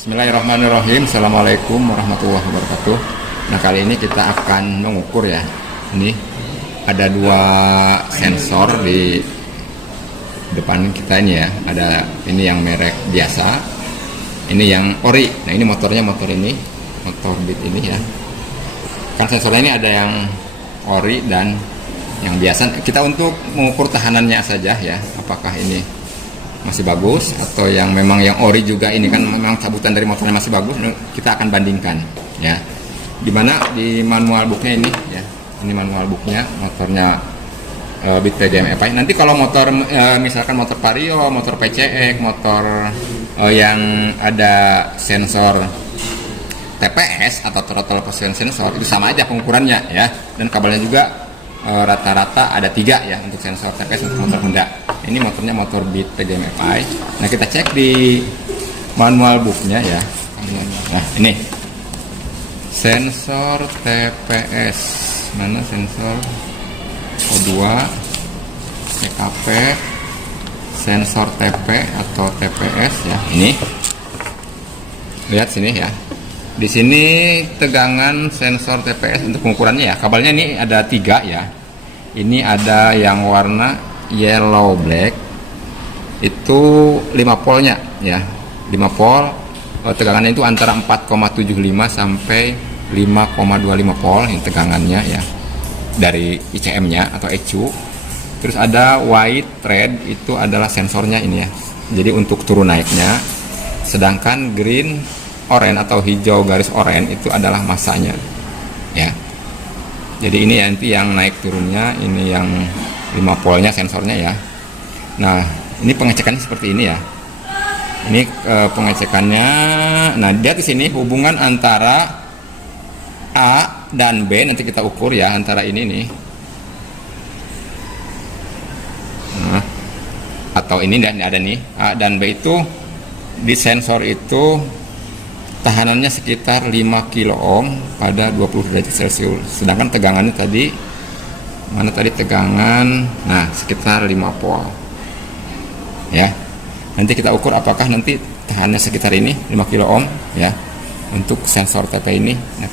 Bismillahirrahmanirrahim. Assalamualaikum warahmatullahi wabarakatuh. Nah, kali ini kita akan mengukur ya. Ini ada dua sensor di depan kita ini ya. Ada ini yang merek biasa, ini yang ori. Nah, ini motornya motor Beat ini ya. Kan sensornya ini ada yang ori dan yang biasa. Kita untuk mengukur tahanannya saja ya. Apakah ini masih bagus atau yang memang yang ori juga, ini kan memang cabutan dari motornya masih bagus, kita akan bandingkan ya. Dimana di manual booknya ini ya, ini manual booknya motornya Beat TDM-FI. Nanti kalau motor misalkan motor Vario, motor PCX, motor yang ada sensor TPS atau throttle position sensor, itu sama aja pengukurannya ya, dan kabelnya juga rata-rata ada 3 ya untuk sensor TPS untuk motor Honda. Ini motornya motor Beat TDM-FI. Nah, kita cek di manual booknya ya. Nah, ini sensor TPS, mana sensor O2, TKP, sensor TP atau TPS ya. Ini lihat sini ya. Di sini tegangan sensor TPS untuk pengukurannya ya. Kabelnya ini ada 3 ya. Ini ada yang warna yellow black, itu 5 voltnya ya. 5 volt, tegangannya itu antara 4,75 sampai 5,25 volt ini tegangannya ya, dari ICM nya atau ECU. Terus ada white thread, itu adalah sensornya ini ya, jadi untuk turun naiknya. Sedangkan green orange atau hijau garis orange itu adalah masanya ya. Jadi ini nanti yang naik turunnya, ini yang 5 voltnya sensornya ya. Nah, ini pengecekannya seperti ini ya. Ini pengecekannya. Nah, lihat di sini hubungan antara A dan B, nanti kita ukur ya, antara ini nih. Nah, atau ini dan ada nih A dan B itu di sensor itu tahanannya sekitar 5 kilo ohm pada 20 derajat Celcius. Sedangkan tegangannya tadi, mana tadi tegangan, nah sekitar 5 volt ya. Nanti kita ukur apakah nanti tahannya sekitar ini 5 kilo ohm ya untuk sensor TP ini. Nah,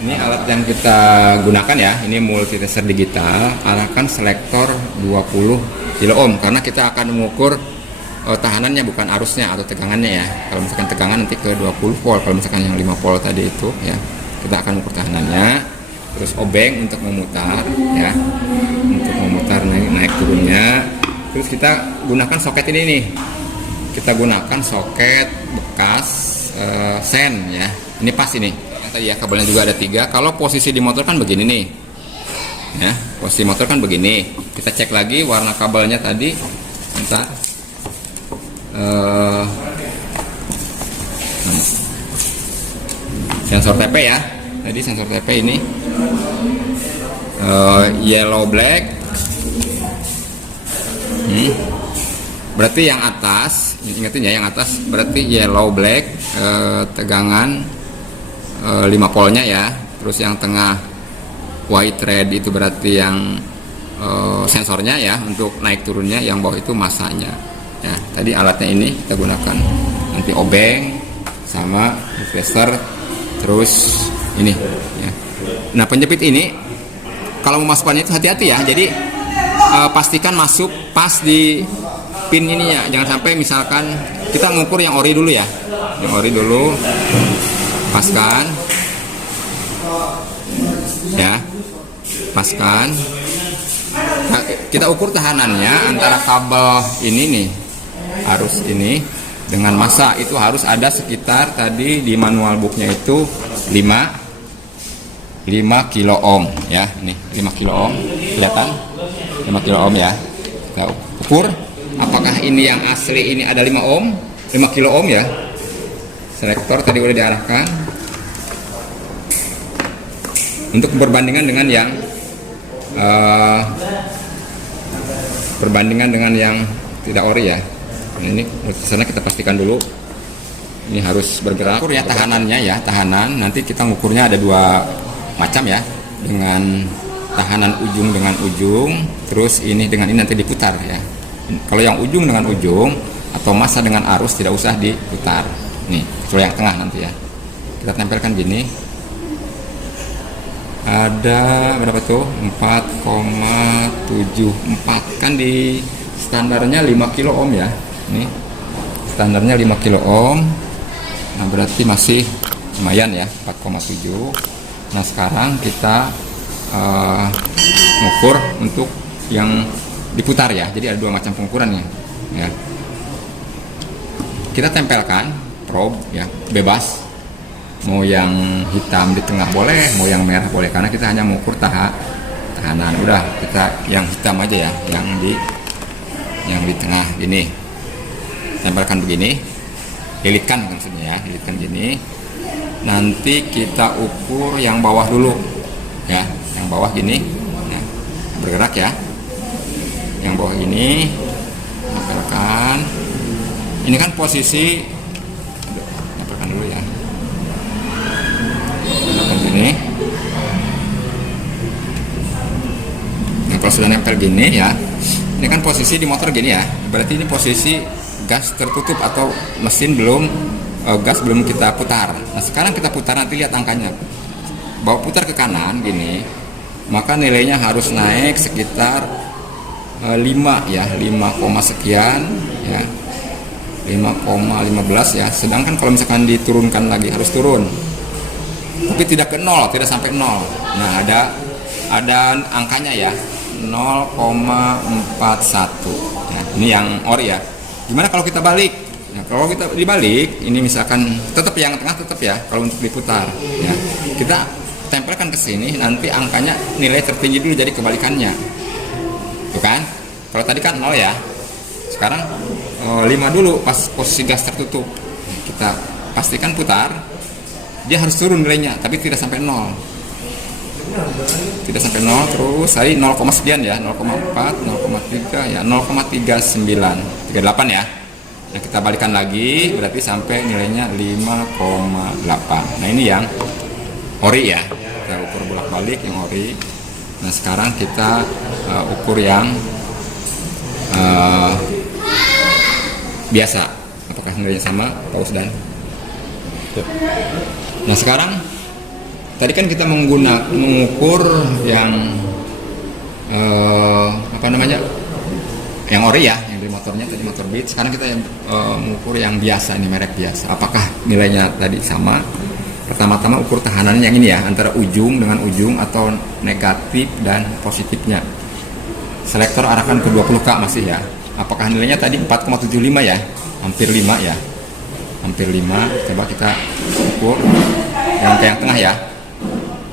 ini alat yang kita gunakan ya, ini multitester digital, arahkan selektor 20 kilo ohm karena kita akan mengukur tahanannya, bukan arusnya atau tegangannya ya. Kalau misalkan tegangan nanti ke 20 volt, kalau misalkan yang 5 volt tadi itu ya, kita akan mengukur tahanannya. Terus obeng untuk memutar ya, untuk memutar naik turunnya. Terus kita gunakan soket ini nih, kita gunakan soket bekas sen ya. Ini pas ini yang tadi ya, kabelnya juga ada 3. Kalau posisi di motor kan begini nih ya, posisi motor kan begini. Kita cek lagi warna kabelnya tadi, bentar. Sensor TP ya, tadi sensor TP ini yellow black. Berarti yang atas, ingetin ya, yang atas berarti yellow black, tegangan 5 voltnya ya. Terus yang tengah white thread itu berarti yang sensornya ya, untuk naik turunnya. Yang bawah itu masanya ya. Tadi alatnya ini kita gunakan, nanti obeng sama reflector. Terus ini ya. Nah, penjepit ini kalau memasukkannya itu hati-hati ya. Jadi pastikan masuk pas di pin ini ya. Jangan sampai misalkan kita ngukur yang ori dulu ya. Yang ori dulu paskan ya. Paskan. Nah, kita ukur tahanannya antara kabel ini nih, arus ini dengan massa itu harus ada sekitar, tadi di manual booknya itu 5 kilo ohm ya. Nih 5 kilo ohm, kelihatan 5 kilo ohm ya. Kita ukur apakah ini yang asli ini ada 5 ohm, 5 kilo ohm ya. Selektor tadi udah diarahkan untuk berbandingan dengan yang tidak ori ya. Ini sana kita pastikan dulu ini harus bergerak. Ukur ya tahanannya ya, tahanan nanti kita ngukurnya ada 2 macam ya, dengan tahanan ujung dengan ujung, terus ini dengan ini nanti diputar ya. Kalau yang ujung dengan ujung atau massa dengan arus tidak usah diputar nih kecuali yang tengah nanti ya. Kita tempelkan gini, ada berapa tuh, 4,74 kan di standarnya 5 kilo ohm ya, nih standarnya 5 kilo ohm. Nah berarti masih lumayan ya, 4,7. Nah sekarang kita mengukur untuk yang diputar ya. Jadi ada dua macam pengukuran ya. Kita tempelkan probe ya, bebas. Mau yang hitam di tengah boleh, mau yang merah boleh, karena kita hanya mengukur tahanan. Udah, kita yang hitam aja ya, yang di tengah gini. Tempelkan begini, lilitkan maksudnya ya, lilitkan gini. Nanti kita ukur yang bawah dulu ya, yang bawah gini. Nah, bergerak ya. Yang bawah ini tempelkan. Ini kan posisi, tempelkan dulu ya. Ini. Nah kalau sudah nempel gini ya, ini kan posisi di motor gini ya, berarti ini posisi gas tertutup atau mesin gas belum kita putar. Nah sekarang kita putar, nanti lihat angkanya, bawa putar ke kanan gini, maka nilainya harus naik sekitar 5 ya, 5, sekian ya, 5,15 ya. Sedangkan kalau misalkan diturunkan lagi harus turun, tapi tidak ke 0, tidak sampai 0. Nah ada angkanya ya, 0,41 ya, ini yang ori ya. Gimana kalau kita balik? Nah, kalau kita dibalik, ini misalkan tetap yang tengah tetap ya, kalau untuk diputar ya, kita tempelkan ke sini, nanti angkanya nilai tertinggi dulu, jadi kebalikannya tuh kan. Kalau tadi kan 0 ya, sekarang 5 dulu pas posisi gas tertutup. Kita pastikan putar, dia harus turun nilainya, tapi tidak sampai 0. Tidak sampai 0, terus tadi 0, sekian ya, 0,4, 0,3 ya, 0,39, 38 ya. Nah kita balikan lagi, berarti sampai nilainya 5,8. Nah ini yang ori ya, kita ukur bolak-balik yang ori. Nah sekarang kita ukur yang biasa. Apakah nilainya sama, Pak Usdan? Nah sekarang tadi kan kita mengukur yang yang ori ya, yang dari motornya tadi motor Beat. Sekarang kita mengukur yang biasa, ini merek biasa. Apakah nilainya tadi sama? Pertama-tama ukur tahanan yang ini ya, antara ujung dengan ujung atau negatif dan positifnya. Selektor arahkan ke 20K masih ya. Apakah nilainya tadi 4,75 ya? Hampir 5 ya. Hampir 5. Coba kita ukur yang tengah ya,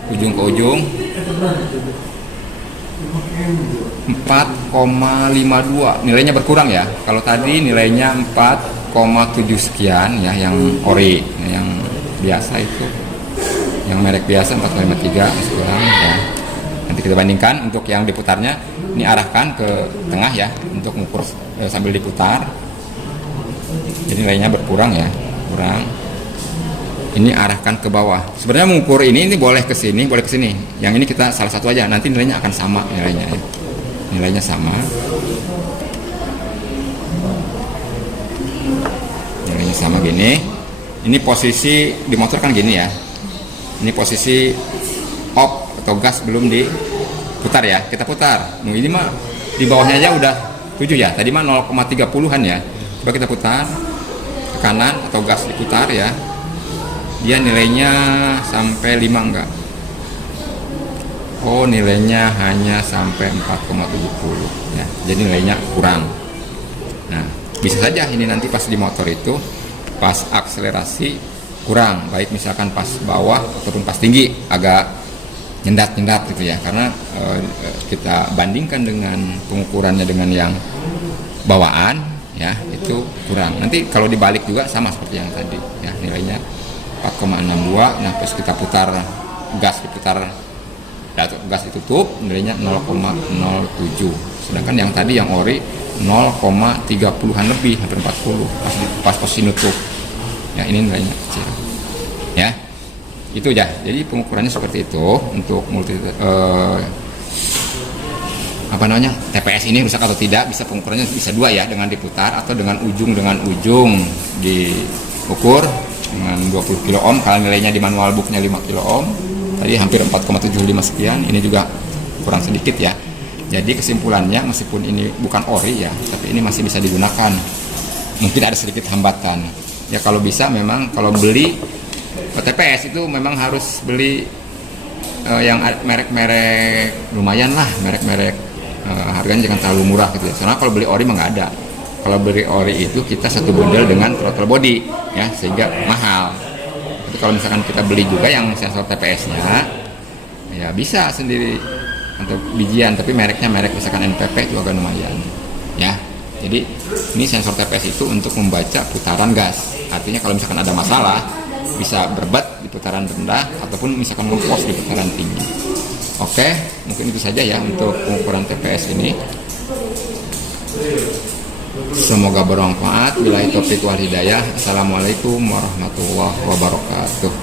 ujung ke ujung, 4,52. Nilainya berkurang ya. Kalau tadi nilainya 4,7 sekian ya, yang ori. Yang biasa itu, yang merek biasa 4,53 sekarang ya. Nanti kita bandingkan untuk yang diputarnya. Ini arahkan ke tengah ya, untuk mengukur sambil diputar. Jadi nilainya berkurang ya, kurang. Ini arahkan ke bawah. Sebenarnya mengukur ini boleh ke sini, boleh ke sini. Yang ini kita salah satu aja, nanti nilainya akan sama nilainya. Ya. Nilainya sama. Nilainya sama gini. Ini posisi di motor kan gini ya. Ini posisi off atau gas belum diputar ya. Kita putar. Nah, ini mah di bawahnya aja udah 7 ya. Tadi mah 0,30-an ya. Coba kita putar ke kanan atau gas diputar ya. Dia nilainya sampai 5 enggak? Oh, nilainya hanya sampai 4,70 ya. Jadi nilainya kurang. Nah, bisa saja ini nanti pas di motor itu pas akselerasi kurang, baik misalkan pas bawah ataupun pas tinggi agak nyendat gitu ya, karena kita bandingkan dengan pengukurannya dengan yang bawaan ya, itu kurang. Nanti kalau dibalik juga sama seperti yang tadi ya, nilainya 4,62. Nah terus kita putar gas, gas ditutup, nilainya 0,07. Sedangkan yang tadi yang ori 0,30-an lebih, hampir 40 pas posisi nutup ya. Ini nilainya kecil ya, itu aja. Jadi pengukurannya seperti itu untuk TPS ini rusak atau tidak. Bisa pengukurannya bisa dua ya, dengan diputar atau dengan ujung ukur dengan 20 kilo ohm. Kalau nilainya di manual booknya 5 kilo ohm, tadi hampir 4,75 sekian. Ini juga kurang sedikit ya. Jadi kesimpulannya, meskipun ini bukan ori ya, tapi ini masih bisa digunakan. Mungkin ada sedikit hambatan ya. Kalau bisa memang kalau beli TPS itu memang harus beli yang merek-merek lumayan lah, merek-merek harganya jangan terlalu murah gitu ya. Soalnya kalau beli ori mah nggak ada. Kalau beli ori itu kita satu bundle dengan throttle body ya, sehingga mahal. Tapi kalau misalkan kita beli juga yang sensor TPS-nya ya bisa sendiri untuk bijian, tapi mereknya merek misalkan NPP itu agak lumayan ya. Jadi ini sensor TPS itu untuk membaca putaran gas. Artinya kalau misalkan ada masalah bisa berbat di putaran rendah ataupun misalkan ngepos di putaran tinggi. Oke, mungkin itu saja ya untuk pengukuran TPS ini. Semoga bermanfaat. Billahi taufiq wal hidayah. Assalamualaikum warahmatullahi wabarakatuh.